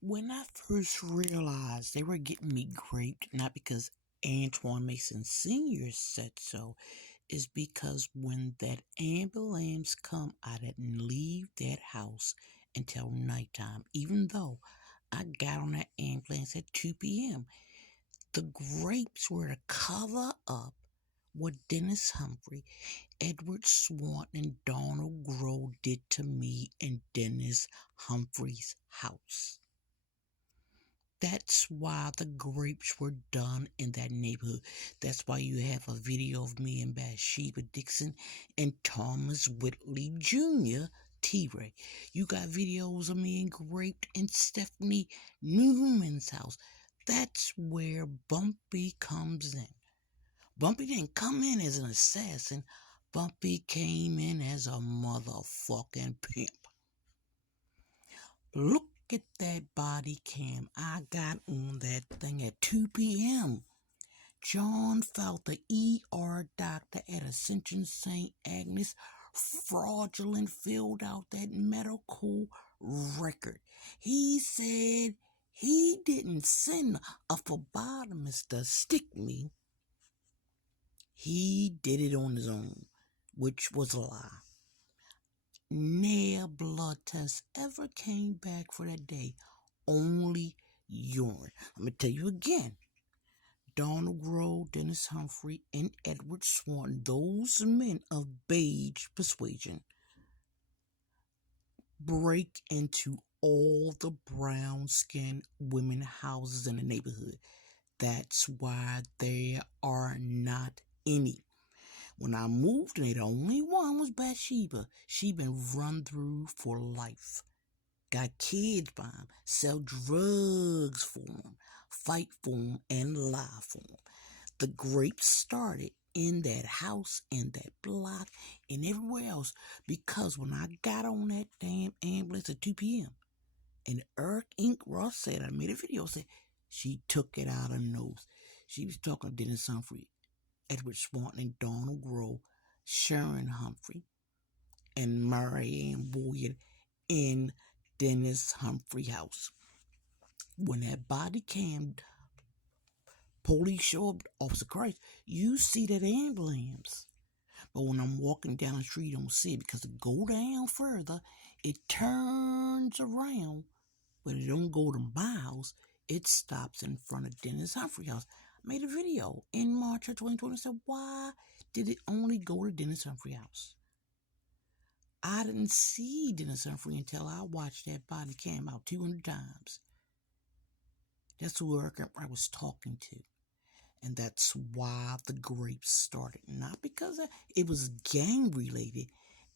When I first realized they were getting me graped, not because Antoine Mason Sr. said so, is because when that ambulance come, I didn't leave that house until nighttime, even though I got on that ambulance at 2 p.m. The grapes were to cover up what Dennis Humphrey, Edward Swanton, and Donald Grow did to me in Dennis Humphrey's house. That's why the grapes were done in that neighborhood. That's why you have a video of me and Bathsheba, Dixon, and Thomas Wheatley Jr. T-Ray. You got videos of me and Grape in Stephanie Newman's house. That's where Bumpy comes in. Bumpy didn't come in as an assassin. Bumpy came in as a motherfucking pimp. Look at that body cam I got on that thing at 2 p.m. John Falck, the ER doctor at Ascension St. Agnes, fraudulent filled out that medical record. He said he didn't send a phlebotomist to stick me. He did it on his own, which was a lie. Near blood test ever came back for that day. Only urine. I'm going to tell you again. Donald Grow, Dennis Humphrey, and Edward Swanton, those men of beige persuasion, break into all the brown-skinned women houses in the neighborhood. That's why there are not any. When I moved in, the only one was Bathsheba. She been run through for life. Got kids by him, sell drugs for him, fight for him, and lie for him. The grapes started in that house, in that block, and everywhere else, because when I got on that damn ambulance at 2 p.m., and Eric Ink Ross said, I made a video, said she took it out of her nose. She was talking to Dennis Humphrey, Edward Swanton, and Donald Grow, Sharon Humphrey, and Marianne Boyd in Dennis Humphrey house. When that body cam, police show up, Officer Christ, you see that ambulance. But when I'm walking down the street, you don't see it because it go down further, it turns around, but it don't go to my house. It stops in front of Dennis Humphrey house. I made a video in March of 2020 and said, why did it only go to Dennis Humphrey house? I didn't see Dennis Humphrey until I watched that body cam out 200 times. That's who I was talking to. And that's why the grapes started. Not because it was gang related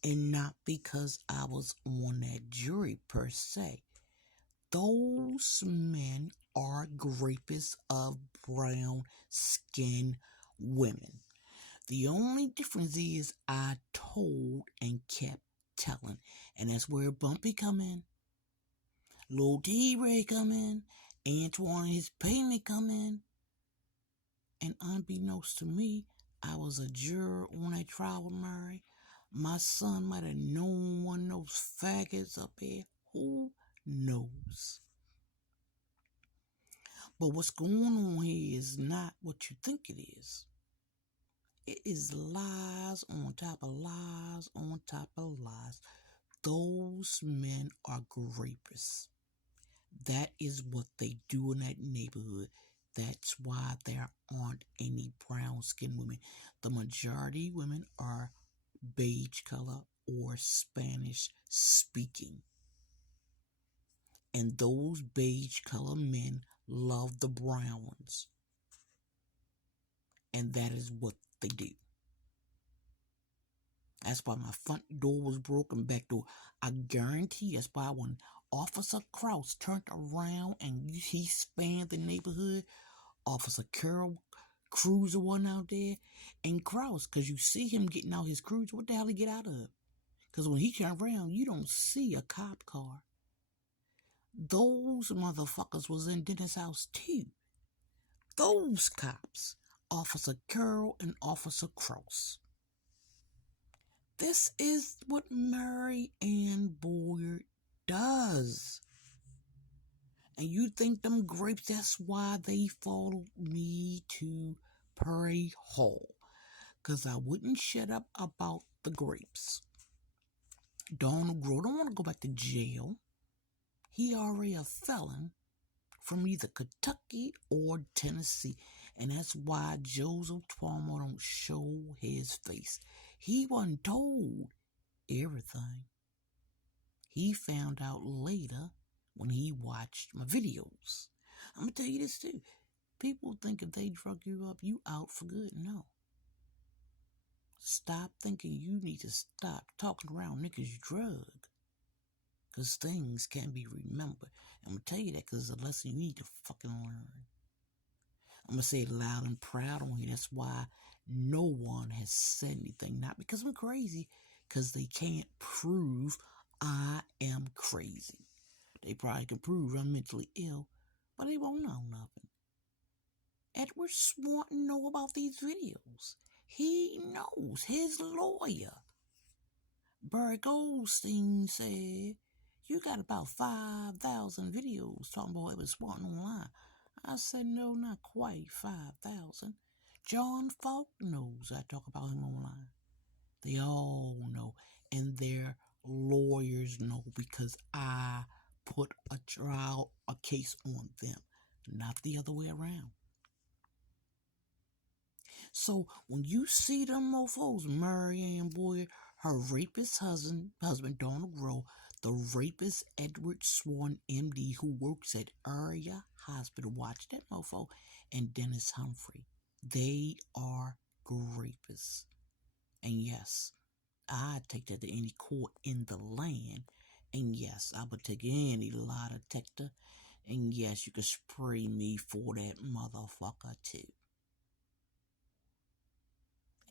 and not because I was on that jury per se. Those men are grapists of brown skinned women. The only difference is I told and kept telling. And that's where Bumpy come in. Lil T-Ray come in. Antoine and his payment come in. And unbeknownst to me, I was a juror on that trial with Murray. My son might have known one of those faggots up there. Who knows? But what's going on here is not what you think it is. It is lies on top of lies on top of lies. Those men are rapists. That is what they do in that neighborhood. That's why there aren't any brown-skinned women. The majority of women are beige color or Spanish speaking. And those beige color men love the brown ones. And that is what they do. That's why my front door was broken, back door. I guarantee you, that's why when Officer Krause turned around and he spanned the neighborhood, Officer Carol Cruiser one out there, and Krause, because you see him getting out his cruiser, what the hell he get out of? Because when he turned around, you don't see a cop car. Those motherfuckers was in Dennis' house too. Those cops, Officer Carol and Officer Krause. This is what Mary Ann Boyd does. And you think them grapes, that's why they followed me to Prairie Hall. Because I wouldn't shut up about the grapes. Donald Grow don't want to go back to jail. He already a felon from either Kentucky or Tennessee. And that's why Joseph Twanmoh don't show his face. He wasn't told everything. He found out later when he watched my videos. I'm going to tell you this too. People think if they drug you up, you out for good. No. Stop thinking you need to stop talking around niggas you drug. Because things can't be remembered. I'm going to tell you that because it's a lesson you need to fucking learn. I'm going to say it loud and proud on here. That's why no one has said anything. Not because I'm crazy, because they can't prove I am crazy. They probably can prove I'm mentally ill, but they won't know nothing. Edward Swanton know about these videos. He knows. His lawyer, Barry Goldstein, said, you got about 5,000 videos talking about Edward Swanton online. I said, no, not quite 5,000. John Falck knows I talk about him online. They all know, and their lawyers know, because I put a case on them, not the other way around. So when you see them mofos, Marianne Boyer, her rapist husband Donald Grow, the rapist Edward Swan, MD, who works at Area Hospital, watch that mofo, and Dennis Humphrey, they are rapists. And yes, I take that to any court in the land. And yes, I would take any lie detector. And yes, you could spray me for that motherfucker too.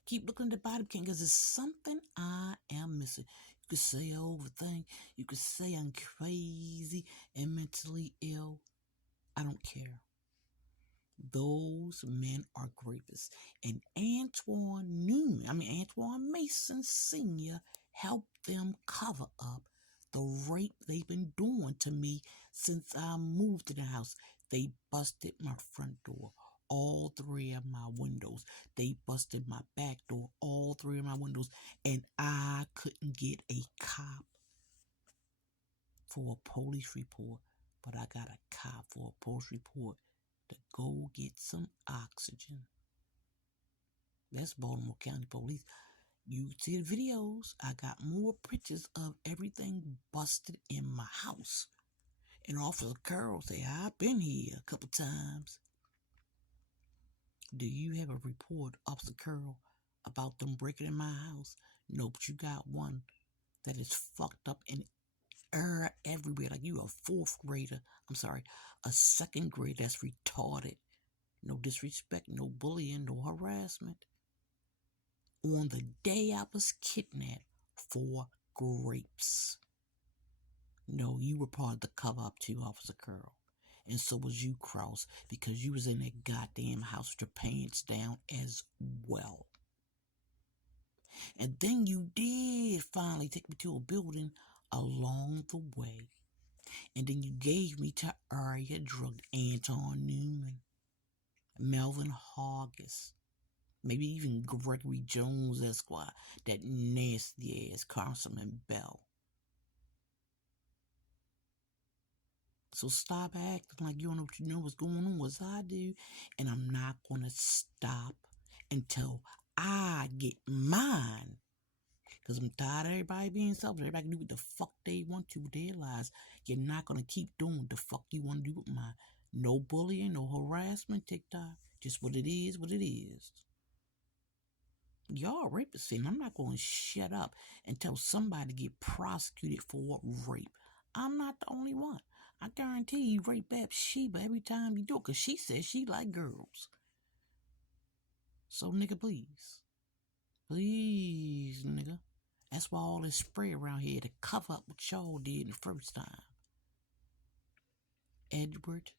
Keep looking at the body cam because there's something I am missing. You could say I overthink. You could say I'm crazy and mentally ill. I don't care. Those men are rapists. And Antoine Mason Sr. helped them cover up the rape they've been doing to me since I moved to the house. They busted my front door, all 3 of my windows. They busted my back door, all 3 of my windows. And I couldn't get a cop for a police report, but I got a cop for a police report to go get some oxygen. That's Baltimore County Police. You see the videos. I got more pictures of everything busted in my house. And Officer Carroll said, I've been here a couple times. Do you have a report, Officer Carroll, about them breaking in my house? No, but you got one that is fucked up and everywhere. Like you a 4th grader. I'm sorry, a 2nd grader that's retarded. No disrespect, no bullying, no harassment. On the day I was kidnapped for grapes. No, you were part of the cover-up too, Officer Curl. And so was you, Krause, because you was in that goddamn house with your pants down as well. And then you did finally take me to a building along the way. And then you gave me to Area Drug Anton Newman, Melvin Hargis, maybe even Gregory Jones Esquire, that nasty ass Councilman Bell. So stop acting like you don't know what you know what's going on as I do, and I'm not going to stop until I get mine. Because I'm tired of everybody being selfish. Everybody can do what the fuck they want to with their lives. You're not going to keep doing what the fuck you want to do with mine. No bullying, no harassment, TikTok. Just what it is, what it is. Y'all rapists, and I'm not going to shut up until somebody get prosecuted for rape. I'm not the only one. I guarantee you rape Bathsheba every time you do it, because she says she like girls. So, nigga, please. Please, nigga. That's why all this spray around here to cover up what y'all did the first time. Edward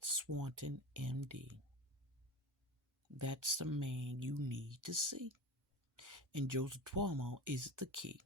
Swanton, MD. That's the man you need to see. And Joseph Twanmoh is the key.